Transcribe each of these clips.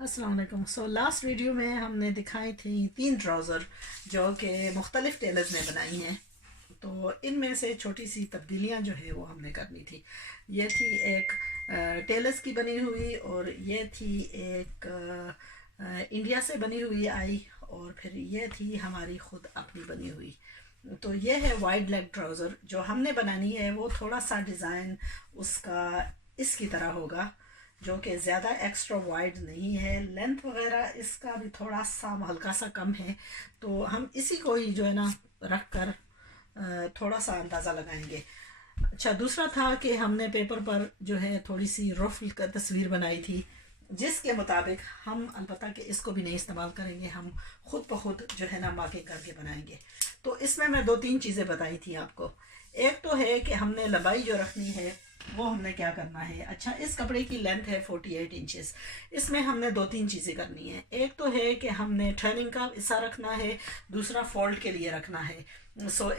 अस्सलाम वालेकुम। Last video में हमने दिखाई थी 3 ट्राउज़र जो कि मुख्तलिफ टेलर्स ने बनाई हैं। तो इनमें से छोटी सी तब्दीलियां जो है वो हमने करनी थी। ये थी एक टेलर्स की बनी हुई, और ये थी एक इंडिया से बनी हुई आई, और फिर ये थी हमारी ख़ुद अपनी बनी हुई। तो ये है वाइड लेग ट्राउज़र। जो हमने बनानी है वो थोड़ा सा डिज़ाइन उसका इसकी तरह होगा, जो कि ज़्यादा एक्स्ट्रा वाइड नहीं है। लेंथ वगैरह इसका भी थोड़ा सा हल्का सा कम है, तो हम इसी को ही जो है ना रख कर थोड़ा सा अंदाज़ा लगाएंगे। अच्छा, दूसरा था कि हमने पेपर पर जो है थोड़ी सी रफ का तस्वीर बनाई थी, जिसके मुताबिक हम अलबत्ता कि इसको भी नहीं इस्तेमाल करेंगे, हम खुद ब खुद जो है ना मार्किंग करके बनाएंगे। तो इसमें मैं 2-3 चीज़ें बताई थी आपको। एक तो है कि हमने लंबाई जो रखनी है वो हमने क्या करना है। अच्छा, इस कपड़े की लेंथ है 48 इंचेस। इसमें हमने 2-3 चीज़ें करनी है। एक तो है कि हमने टर्निंग का हिस्सा रखना है, दूसरा फोल्ड के लिए रखना है।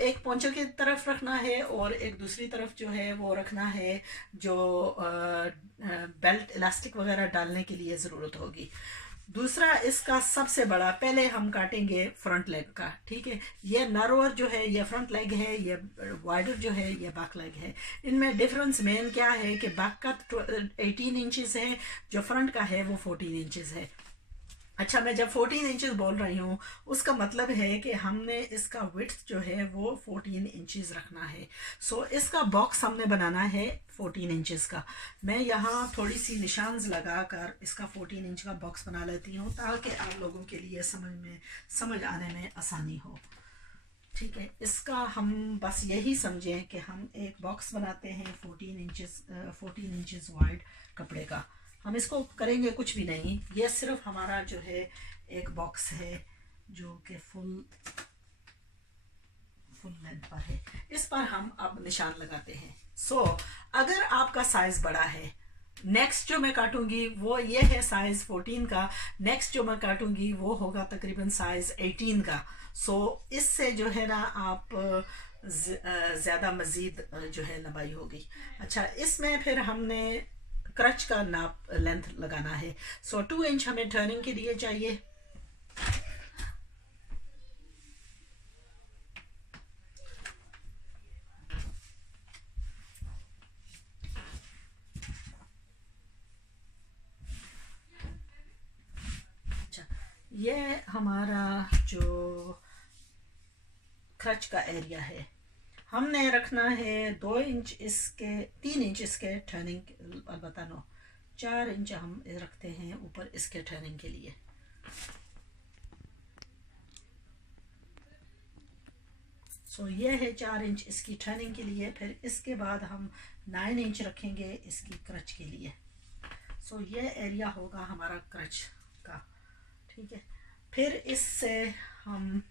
एक पोंचो की तरफ रखना है, और एक दूसरी तरफ जो है वो रखना है जो बेल्ट इलास्टिक वगैरह डालने के लिए ज़रूरत होगी। दूसरा, इसका सबसे बड़ा, पहले हम काटेंगे फ्रंट लेग का। ठीक है, ये नरोवर जो है ये फ्रंट लेग है, ये वाइडर जो है ये बैक लेग है। इनमें डिफरेंस मेन क्या है कि बैक का 18 इंचेस है, जो फ्रंट का है वो 14 इंचेस है। अच्छा, मैं जब 14 इंचेस बोल रही हूँ उसका मतलब है कि हमने इसका विड्थ जो है वो 14 इंचेस रखना है। इसका बॉक्स हमने बनाना है 14 इंचेस का। मैं यहाँ थोड़ी सी निशान्स लगा कर इसका 14 इंच का बॉक्स बना लेती हूँ, ताकि आप लोगों के लिए समझ आने में आसानी हो। ठीक है, इसका हम बस यही समझें कि हम एक बॉक्स बनाते हैं 14 इंचेस वाइड कपड़े का। हम इसको करेंगे कुछ भी नहीं, ये सिर्फ हमारा जो है एक बॉक्स है जो कि फुल लेंथ पर है। इस पर हम अब निशान लगाते हैं। अगर आपका साइज बड़ा है, नेक्स्ट जो मैं काटूंगी वो ये है साइज 14 का, नेक्स्ट जो मैं काटूंगी वो होगा तकरीबन साइज 18 का। इससे जो है ना आप ज़्यादा मज़ीद जो है लंबाई होगी। अच्छा, इसमें फिर हमने क्रच का नाप लेंथ लगाना है। 2 इंच हमें टर्निंग के लिए चाहिए। अच्छा, ये हमारा जो क्रच का एरिया है, हमने रखना है 2 इंच इसके, 3 इंच इसके टर्निंग, अलबत्ता 4 इंच हम रखते हैं ऊपर इसके टर्निंग के लिए। ये है 4 इंच इसकी टर्निंग के लिए। फिर इसके बाद हम 9 इंच रखेंगे इसकी क्रच के लिए। ये एरिया होगा हमारा क्रच का। ठीक है, फिर इससे हम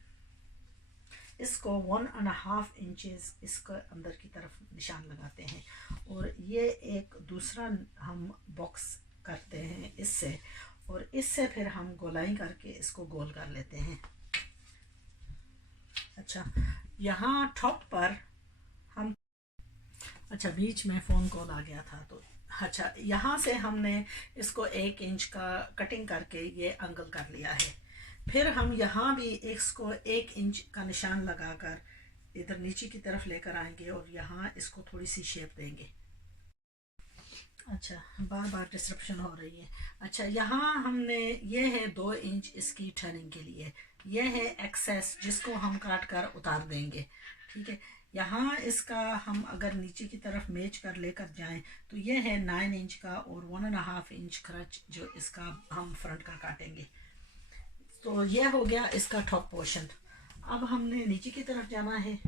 इसको 1.5 इंचेस इसको अंदर की तरफ निशान लगाते हैं, और ये एक दूसरा हम बॉक्स करते हैं इससे, और इससे फिर हम गोलाई करके इसको गोल कर लेते हैं। अच्छा, यहाँ टॉप पर हम, अच्छा बीच में फ़ोन कॉल आ गया था, तो अच्छा यहाँ से हमने इसको 1 इंच का कटिंग करके ये एंगल कर लिया है। फिर हम यहाँ भी इसको 1 इंच का निशान लगाकर इधर नीचे की तरफ लेकर आएंगे, और यहाँ इसको थोड़ी सी शेप देंगे। अच्छा, बार बार डिस्ट्रप्शन हो रही है। अच्छा, यहाँ हमने, ये है 2 इंच इसकी टर्निंग के लिए, ये है एक्सेस जिसको हम काट कर उतार देंगे। ठीक है, यहाँ इसका हम अगर नीचे की तरफ मेज कर लेकर जाएं तो ये है 9 इंच का, और 1.5 इंच क्रच जो इसका हम फ्रंट का काटेंगे। तो ये हो गया इसका टॉप पोर्शन। अब हमने नीचे की तरफ जाना है,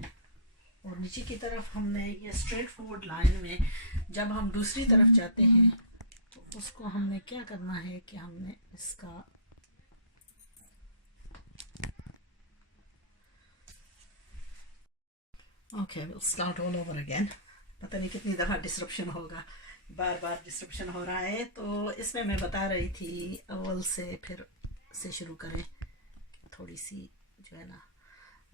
और नीचे की तरफ हमने ये स्ट्रेट फॉरवर्ड लाइन में जब हम दूसरी तरफ जाते हैं तो उसको हमने क्या करना है कि हमने इसका okay, will start all over again. पता नहीं कितनी दफ़ा डिस्ट्रप्शन होगा, बार बार डिस्ट्रप्शन हो रहा है। तो इसमें मैं बता रही थी अव्वल से फिर से शुरू करें, थोड़ी सी जो है ना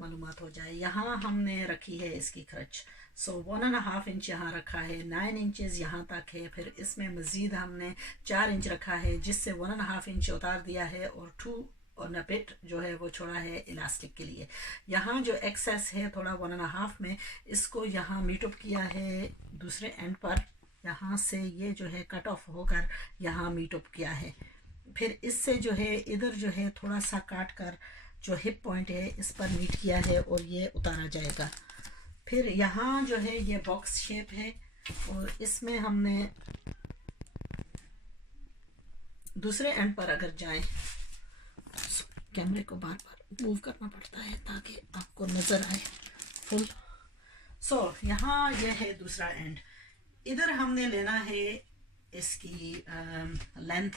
मालूमात हो जाए। यहाँ हमने रखी है इसकी खर्च, सो 1.5 इंच यहाँ रखा है, 9 इंचेस यहाँ तक है। फिर इसमें मज़ीद हमने 4 इंच रखा है, जिससे 1.5 इंच उतार दिया है और 2 और नपेट जो है वो छोड़ा है इलास्टिक के लिए। यहाँ जो एक्सेस है थोड़ा 1.5 में, इसको यहाँ मीट अप किया है दूसरे एंड पर, यहाँ से ये जो है कट ऑफ होकर यहाँ मीट अप किया है। फिर इससे जो है इधर जो है थोड़ा सा काट कर जो हिप पॉइंट है इस पर मीट किया है और ये उतारा जाएगा। फिर यहाँ जो है ये बॉक्स शेप है और इसमें हमने दूसरे एंड पर अगर जाएं, कैमरे को बार बार मूव करना पड़ता है ताकि आपको नज़र आए फुल। सो यहाँ ये है दूसरा एंड। इधर हमने लेना है इसकी लेंथ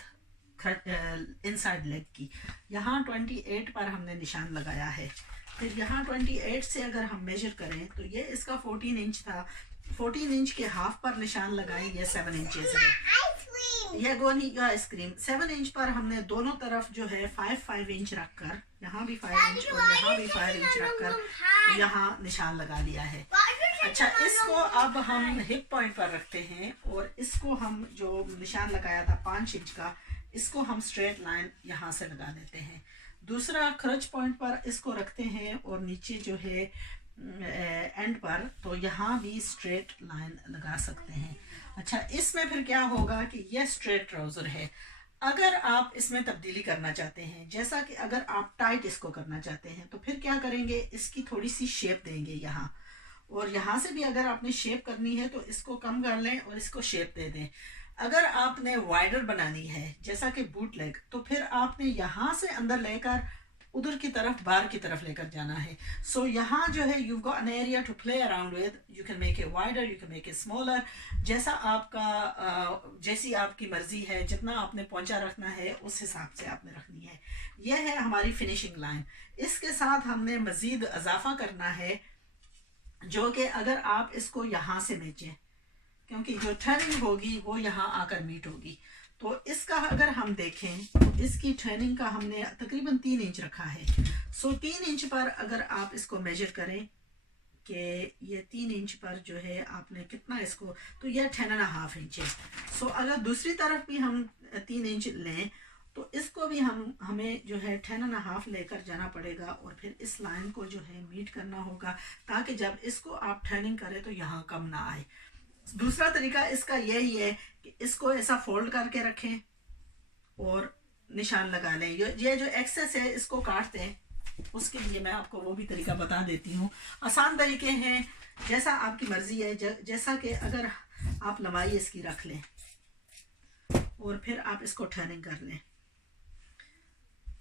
इनसाइड लेग की। यहाँ 28 पर हमने निशान लगाया है। फिर यहाँ 28 से अगर हम मेजर करें तो ये इसका 14 इंच था, 14 इंच के हाफ पर निशान लगाए, ये 7 इंचेस है। ये गोनी का आइसक्रीम 7 इंच पर हमने दोनों तरफ जो है 5 इंच रखकर, यहाँ भी 5 इंच और यहाँ भी 5 इंच रखकर यहाँ निशान लगा लिया है। अच्छा, इसको अब हम हिप पॉइंट पर रखते हैं और इसको हम जो निशान लगाया था 5 इंच का, इसको हम स्ट्रेट लाइन यहाँ से लगा देते हैं। दूसरा क्रच पॉइंट पर इसको रखते हैं और नीचे जो है एंड पर तो यहाँ भी स्ट्रेट लाइन लगा सकते हैं। अच्छा, इसमें फिर क्या होगा कि ये स्ट्रेट ट्राउज़र है। अगर आप इसमें तब्दीली करना चाहते हैं, जैसा कि अगर आप टाइट इसको करना चाहते हैं तो फिर क्या करेंगे, इसकी थोड़ी सी शेप देंगे यहाँ, और यहाँ से भी अगर आपने शेप करनी है तो इसको कम कर लें और इसको शेप दे दें। अगर आपने वाइडर बनानी है जैसा कि बूट लेग, तो फिर आपने यहाँ से अंदर लेकर उधर की तरफ, बाहर की तरफ लेकर जाना है। सो यहाँ जो है you got an area to play around with, you can make it wider, you can make it smaller, जैसा आपका जैसी आपकी मर्जी है। जितना आपने पोंचा रखना है उस हिसाब से आपने रखनी है। यह है हमारी फिनिशिंग लाइन। इसके साथ हमने मज़ीद इजाफा करना है, जो कि अगर आप इसको यहाँ से बेचें, क्योंकि जो टर्निंग होगी वो यहाँ आकर मीट होगी, तो इसका अगर हम देखें तो इसकी टर्निंग का हमने तकरीबन 3 इंच रखा है। सो 3 इंच पर अगर आप इसको मेजर करें कि ये 3 इंच पर जो है आपने कितना इसको, तो ये 10.5 इंच है। सो अगर दूसरी तरफ भी हम 3 इंच लें तो इसको भी हमें जो है 10.5 लेकर जाना पड़ेगा और फिर इस लाइन को जो है मीट करना होगा, ताकि जब इसको आप टर्निंग करें तो यहाँ कम ना आए। दूसरा तरीका इसका यही है कि इसको ऐसा फोल्ड करके रखें और निशान लगा लें। ये जो एक्सेस है इसको काट दें, उसके लिए मैं आपको वो भी तरीका बता देती हूँ। आसान तरीके हैं, जैसा आपकी मर्जी है। जैसा कि अगर आप लंबाई इसकी रख लें और फिर आप इसको टर्निंग कर लें,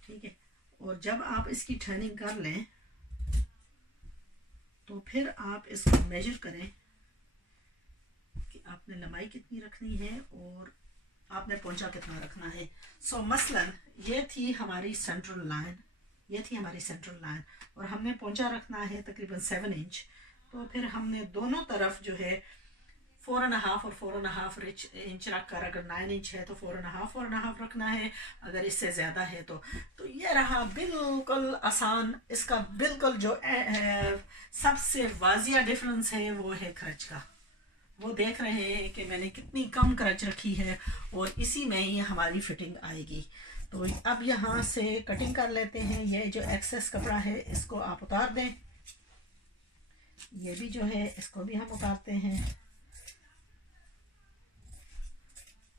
ठीक है, और जब आप इसकी टर्निंग कर लें तो फिर आप इसको मेजर करें कि आपने लंबाई कितनी रखनी है और आपने पोंचा कितना रखना है। सो मसलन ये थी हमारी सेंट्रल लाइन, ये थी हमारी सेंट्रल लाइन और हमने पोंचा रखना है तकरीबन 7 इंच। तो फिर हमने दोनों तरफ जो है 4.5 और 4.5 इंच रखकर, अगर 9 इंच है तो 4.5 रखना है, अगर इससे ज़्यादा है तो ये रहा बिल्कुल आसान। इसका बिल्कुल जो सबसे वाजिया डिफरेंस है वो है क्रच का। वो देख रहे हैं कि मैंने कितनी कम क्रच रखी है और इसी में ही हमारी फिटिंग आएगी। तो अब यहाँ से कटिंग कर लेते हैं। ये जो एक्सेस कपड़ा है इसको आप उतार दें, ये भी जो है इसको भी हम उतारते हैं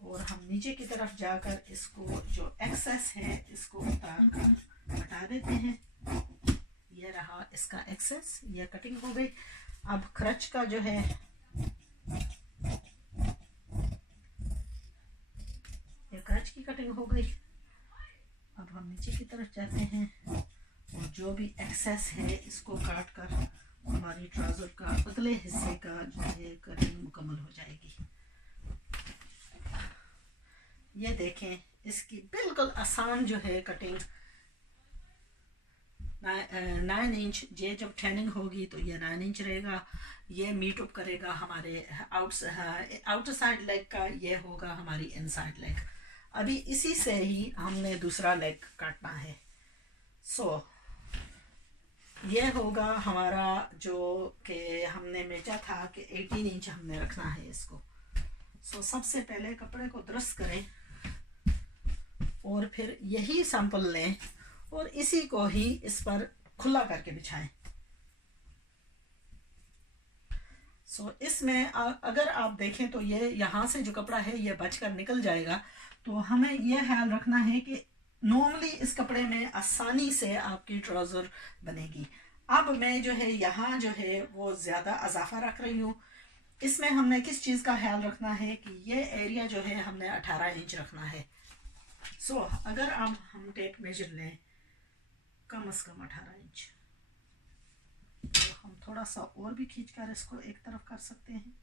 और हम नीचे की तरफ जाकर इसको जो एक्सेस है इसको उतार कर हटा देते हैं। ये रहा इसका एक्सेस, ये कटिंग हो गई। अब क्रच का जो है ये क्रच की कटिंग हो गई। अब हम नीचे की तरफ जाते हैं और जो भी एक्सेस है इसको काट कर हमारी ट्राउज़र का उतले हिस्से का जो है कटिंग मुकम्मल हो जाएगी। ये देखें, इसकी बिल्कुल आसान जो है कटिंग। 9 इंच, ये जब टर्निंग होगी तो ये 9 इंच रहेगा। ये मीट अप करेगा हमारे आउटर साइड लेग का, ये होगा हमारी इनसाइड लेग। अभी इसी से ही हमने दूसरा लेग काटना है। सो ये होगा हमारा जो कि हमने मेजा था कि 18 इंच हमने रखना है इसको। सो सबसे पहले कपड़े को दुरुस्त करें और फिर यही सैंपल लें और इसी को ही इस पर खुला करके बिछाएं। सो इसमें अगर आप देखें तो ये यहाँ से जो कपड़ा है ये बचकर निकल जाएगा, तो हमें यह ख्याल रखना है कि नॉर्मली इस कपड़े में आसानी से आपकी ट्राउज़र बनेगी। अब मैं जो है यहाँ जो है वो ज़्यादा इजाफा रख रही हूँ। इसमें हमने किस चीज़ का ख्याल रखना है कि ये एरिया जो है हमने 18 इंच रखना है। सो अगर अब हम टेप मेजर लें कम से कम 18 इंच, तो हम थोड़ा सा और भी खींचकर इसको एक तरफ कर सकते हैं।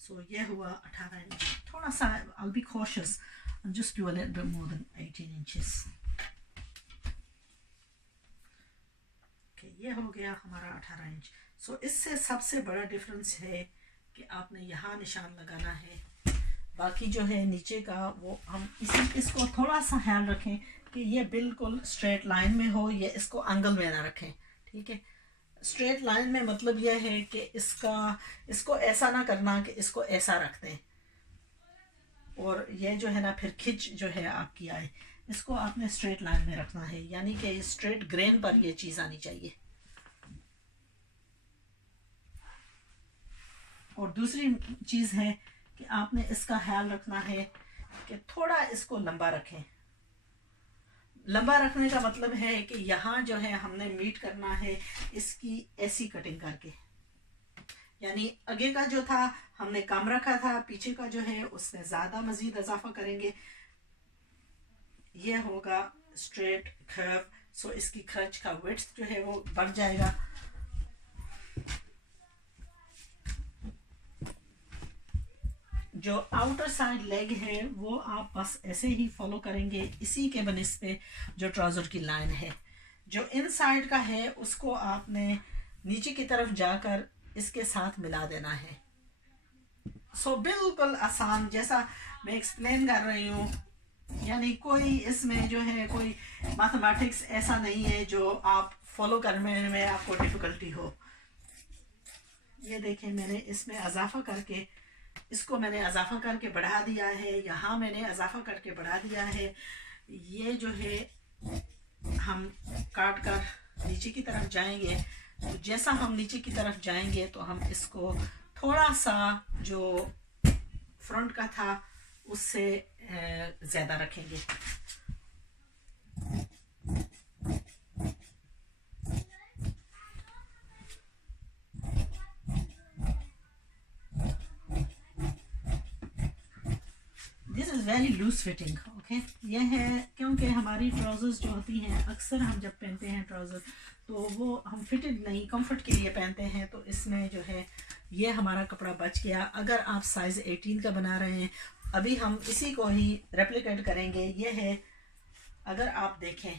सो ये हुआ 18 इंच। थोड़ा सा I'll be cautious and just do a little bit more than 18 inches. ये हो गया हमारा 18 इंच। सो इससे सबसे बड़ा डिफरेंस है कि आपने यहाँ निशान लगाना है, बाकी जो है नीचे का वो हम इसको थोड़ा सा ख्याल रखें कि ये बिल्कुल स्ट्रेट लाइन में हो, ये इसको एंगल में ना रखें। ठीक है, स्ट्रेट लाइन में मतलब यह है कि इसको ऐसा ना करना कि इसको ऐसा रख दें और ये जो है ना फिर खिंच जो है आपकी आए। इसको आपने स्ट्रेट लाइन में रखना है, यानी कि स्ट्रेट ग्रेन पर ये चीज़ आनी चाहिए। और दूसरी चीज़ है कि आपने इसका ख्याल रखना है कि थोड़ा इसको लंबा रखें। लंबा रखने का मतलब है कि यहाँ जो है हमने मीट करना है इसकी ऐसी कटिंग करके, यानी आगे का जो था हमने कम रखा था, पीछे का जो है उसमें ज़्यादा मज़ीद इजाफा करेंगे। ये होगा स्ट्रेट कर्व। सो इसकी खर्च का विड्थ जो है वो बढ़ जाएगा। जो आउटर साइड लेग है वो आप बस ऐसे ही फॉलो करेंगे इसी के बनिस्बे जो ट्राउज़र की लाइन है। जो इनसाइड का है उसको आपने नीचे की तरफ जाकर इसके साथ मिला देना है। सो बिल्कुल आसान जैसा मैं एक्सप्लेन कर रही हूँ, यानी कोई इसमें जो है कोई मैथमेटिक्स ऐसा नहीं है जो आप फॉलो करने में आपको डिफ़िकल्टी हो। ये देखें मैंने इसमें इजाफा करके इसको मैंने इजाफा करके बढ़ा दिया है, यहाँ मैंने इजाफा करके बढ़ा दिया है। ये जो है हम काट कर नीचे की तरफ जाएंगे, तो जैसा हम नीचे की तरफ जाएंगे तो हम इसको थोड़ा सा जो फ्रंट का था उससे ज़्यादा रखेंगे। This is very loose fitting. Okay, यह है क्योंकि हमारी ट्राउज़र्स जो होती हैं अक्सर हम जब पहनते हैं ट्राउज़र तो वो हम फिटेड नहीं कंफर्ट के लिए पहनते हैं, तो इसमें जो है ये हमारा कपड़ा बच गया। अगर आप साइज़ 18 का बना रहे हैं, अभी हम इसी को ही रेप्लिकेट करेंगे। ये है, अगर आप देखें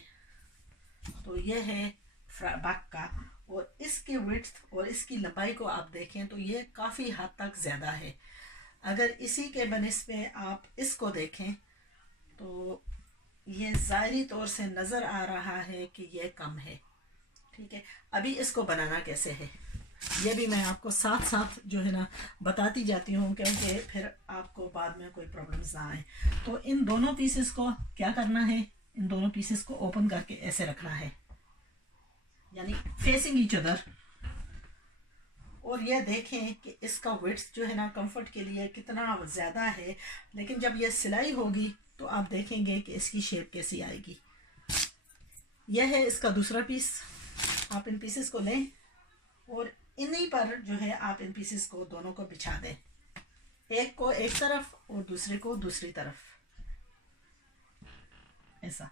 तो ये है बैक का, और इसके विड्थ और इसकी लंबाई को आप देखें तो ये काफ़ी हद तक ज़्यादा है। अगर इसी के बनिस्बे आप इसको देखें तो ये ज़ाहिरी तौर से नज़र आ रहा है कि ये कम है। ठीक है, अभी इसको बनाना कैसे है ये भी मैं आपको साथ साथ जो है ना बताती जाती हूँ, क्योंकि फिर आपको बाद में कोई प्रॉब्लम्स ना आए। तो इन दोनों पीसेस को क्या करना है, इन दोनों पीसेस को ओपन करके ऐसे रखना है, यानी फेसिंग ईच अदर। और ये देखें कि इसका विड्थ जो है ना कंफर्ट के लिए कितना ज़्यादा है, लेकिन जब ये सिलाई होगी तो आप देखेंगे कि इसकी शेप कैसी आएगी। यह है इसका दूसरा पीस। आप इन पीसेस को लें और इन्हीं पर जो है आप इन पीसेस को दोनों को बिछा दें, एक को एक तरफ और दूसरे को दूसरी तरफ, ऐसा।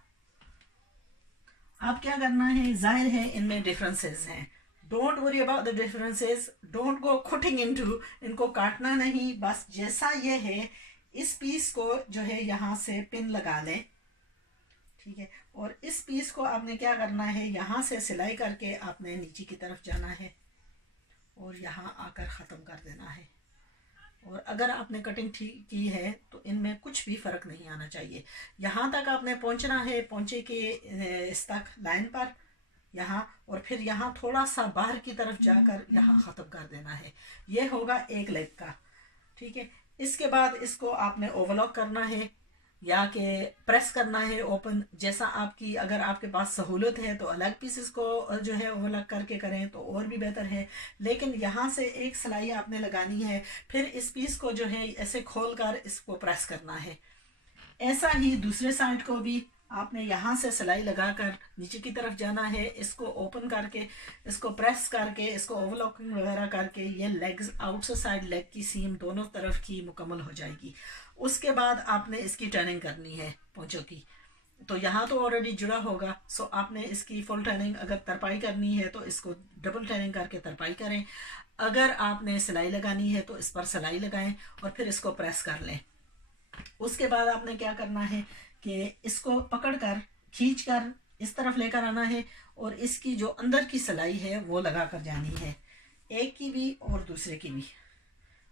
आप क्या करना है, जाहिर है इनमें डिफरेंसेस हैं, don't worry about the differences, don't go cutting into, इनको काटना नहीं, बस जैसा ये है इस पीस को जो है यहाँ से पिन लगा लें। ठीक है, और इस पीस को आपने क्या करना है, यहाँ से सिलाई करके आपने नीचे की तरफ जाना है और यहाँ आकर ख़त्म कर देना है। और अगर आपने कटिंग ठीक की है तो इनमें कुछ भी फ़र्क नहीं आना चाहिए। यहाँ तक आपने पहुँचना है, पहुँचे के इस तक लाइन पर यहाँ, और फिर यहाँ थोड़ा सा बाहर की तरफ जाकर यहाँ ख़त्म कर देना है। ये होगा एक लेग का, ठीक है। इसके बाद इसको आपने ओवरलॉक करना है या कि प्रेस करना है ओपन, जैसा आपकी, अगर आपके पास सहूलत है तो अलग पीसेस को जो है ओवरलॉक करके करें तो और भी बेहतर है। लेकिन यहाँ से एक सिलाई आपने लगानी है, फिर इस पीस को जो है ऐसे खोल कर इसको प्रेस करना है। ऐसा ही दूसरे साइड को भी आपने यहाँ से सिलाई लगाकर नीचे की तरफ जाना है, इसको ओपन करके, इसको प्रेस करके, इसको ओवरलॉकिंग वगैरह करके ये लेग्स, आउटसाइड साइड लेग की सीम दोनों तरफ की मुकम्मल हो जाएगी। उसके बाद आपने इसकी टर्निंग करनी है पोंचों की। तो यहाँ तो ऑलरेडी जुड़ा होगा, सो आपने इसकी फुल टर्निंग अगर तरपाई करनी है तो इसको डबल टर्निंग करके तरपाई करें। अगर आपने सिलाई लगानी है तो इस पर सिलाई लगाएं और फिर इसको प्रेस कर लें। उसके बाद आपने क्या करना है कि इसको पकड़कर खींच कर इस तरफ लेकर आना है और इसकी जो अंदर की सिलाई है वो लगा कर जानी है, एक की भी और दूसरे की भी।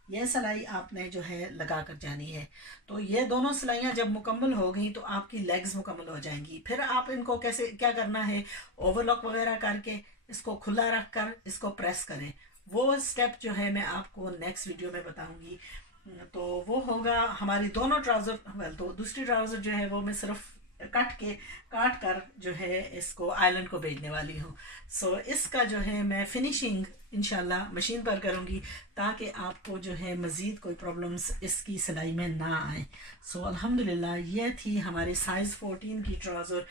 यह सिलाई आपने जो है लगा कर जानी है। तो ये दोनों सिलाइयाँ जब मुकम्मल हो गई तो आपकी लेग्स मुकम्मल हो जाएंगी। फिर आप इनको कैसे क्या करना है, ओवरलॉक वगैरह करके इसको खुला रख कर इसको प्रेस करें। वो स्टेप जो है मैं आपको नेक्स्ट वीडियो में बताऊंगी। तो वो होगा हमारी दोनों ट्राउज़र, वेल तो दूसरी ट्राउज़र जो है वो मैं सिर्फ काट कर जो है इसको आइलैंड को भेजने वाली हूँ। सो इसका जो है मैं फिनिशिंग इंशाल्लाह मशीन पर करूँगी ताकि आपको जो है मज़ीद कोई प्रॉब्लम्स इसकी सिलाई में ना आए। सो अल्हम्दुलिल्लाह ये थी हमारी साइज़ 14 की ट्राउज़र।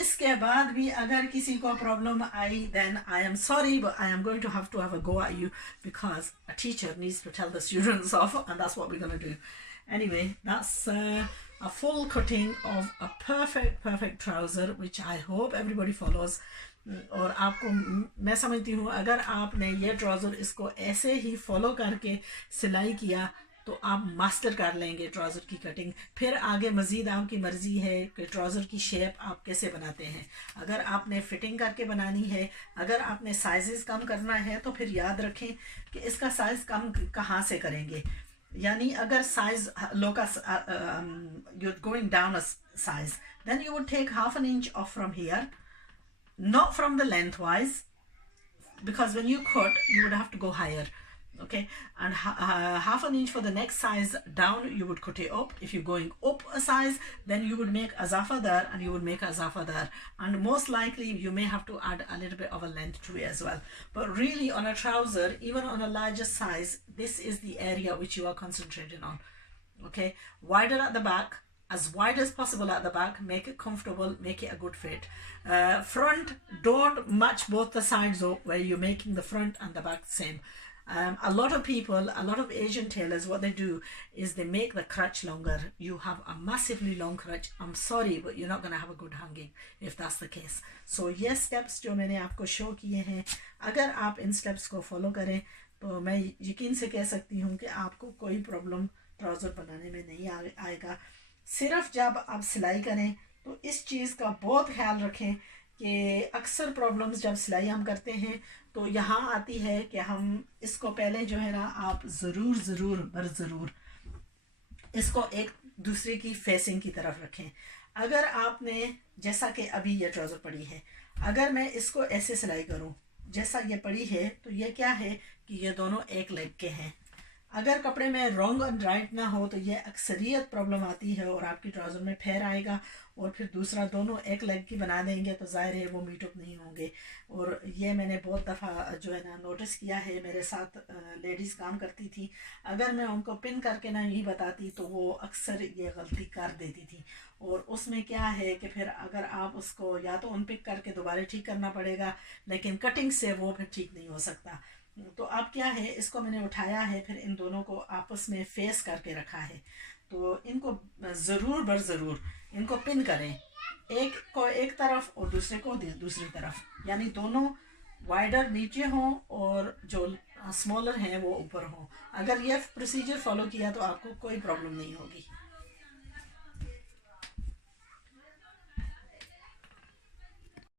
इसके बाद भी अगर किसी को प्रॉब्लम आई then I am sorry, but I am going to have a go at you because a teacher needs to tell the students off, and that's what we gonna do. Anyway, that's a full cutting of a perfect trouser which I hope everybody follows। और आपको, मैं समझती हूँ अगर आपने ये trouser इसको ऐसे ही फॉलो करके सिलाई किया तो आप मास्टर कर लेंगे ट्राउज़र की कटिंग। फिर आगे मज़ीद आपकी मर्ज़ी है कि ट्राउज़र की शेप आप कैसे बनाते हैं। अगर आपने फिटिंग करके बनानी है, अगर आपने साइज़ कम करना है तो फिर याद रखें कि इसका साइज़ कम कहाँ से करेंगे। यानी अगर साइज लो का, you're going down a size, then you would take half an inch off from here, not from the lengthwise, because when you cut you would have to go higher, okay, and half an inch for the next size down you would cut it up. If you're going up a size then you would make azafa there and you would make azafa there, and most likely you may have to add a little bit of a length to it as well. But really on a trouser, even on a larger size, this is the area which you are concentrating on, okay. Wider at the back, as wide as possible at the back, make it comfortable, make it a good fit. Front, don't match both the sides up where you're making the front and the back same. A lot of people, a lot of Asian tailors, what they do is they make the crutch longer. You have a massively long crutch. I'm sorry, but you're not going to have a good hanging if that's the case. So ये steps जो मैंने आपको show किए हैं, अगर आप इन steps को follow करें तो मैं यकीन से कह सकती हूँ कि आपको कोई problem ट्राउज़र बनाने में नहीं आएगा। सिर्फ जब आप सिलाई करें तो इस चीज़ का बहुत ख्याल रखें कि अक्सर प्रॉब्लम्स जब सिलाई हम करते हैं तो यहाँ आती है कि हम इसको पहले जो है ना, आप ज़रूर इसको एक दूसरे की फेसिंग की तरफ रखें। अगर आपने, जैसा कि अभी ये ट्राउज़र पड़ी है, अगर मैं इसको ऐसे सिलाई करूँ जैसा ये पड़ी है तो ये क्या है कि ये दोनों एक लेग के हैं। अगर कपड़े में रॉन्ग एंड राइट ना हो तो ये अक्सरियत प्रॉब्लम आती है और आपकी ट्राउज़र में फेर आएगा, और फिर दूसरा दोनों एक लेग की बना देंगे तो ज़ाहिर है वो मीट अप नहीं होंगे। और ये मैंने बहुत दफ़ा जो है ना नोटिस किया है, मेरे साथ लेडीज़ काम करती थी, अगर मैं उनको पिन करके ना नहीं बताती तो वो अक्सर ये गलती कर देती थी। और उसमें क्या है कि फिर अगर आप उसको या तो अनपिक करके दोबारा ठीक करना पड़ेगा, लेकिन कटिंग से वो फिर ठीक नहीं हो सकता। तो अब क्या है, इसको मैंने उठाया है, फिर इन दोनों को आपस में फेस करके रखा है। तो इनको ज़रूर इनको पिन करें, एक को एक तरफ और दूसरे को दूसरी तरफ, यानी दोनों वाइडर नीचे हों और जो स्मॉलर हैं वो ऊपर हों। अगर ये प्रोसीजर फॉलो किया तो आपको कोई प्रॉब्लम नहीं होगी।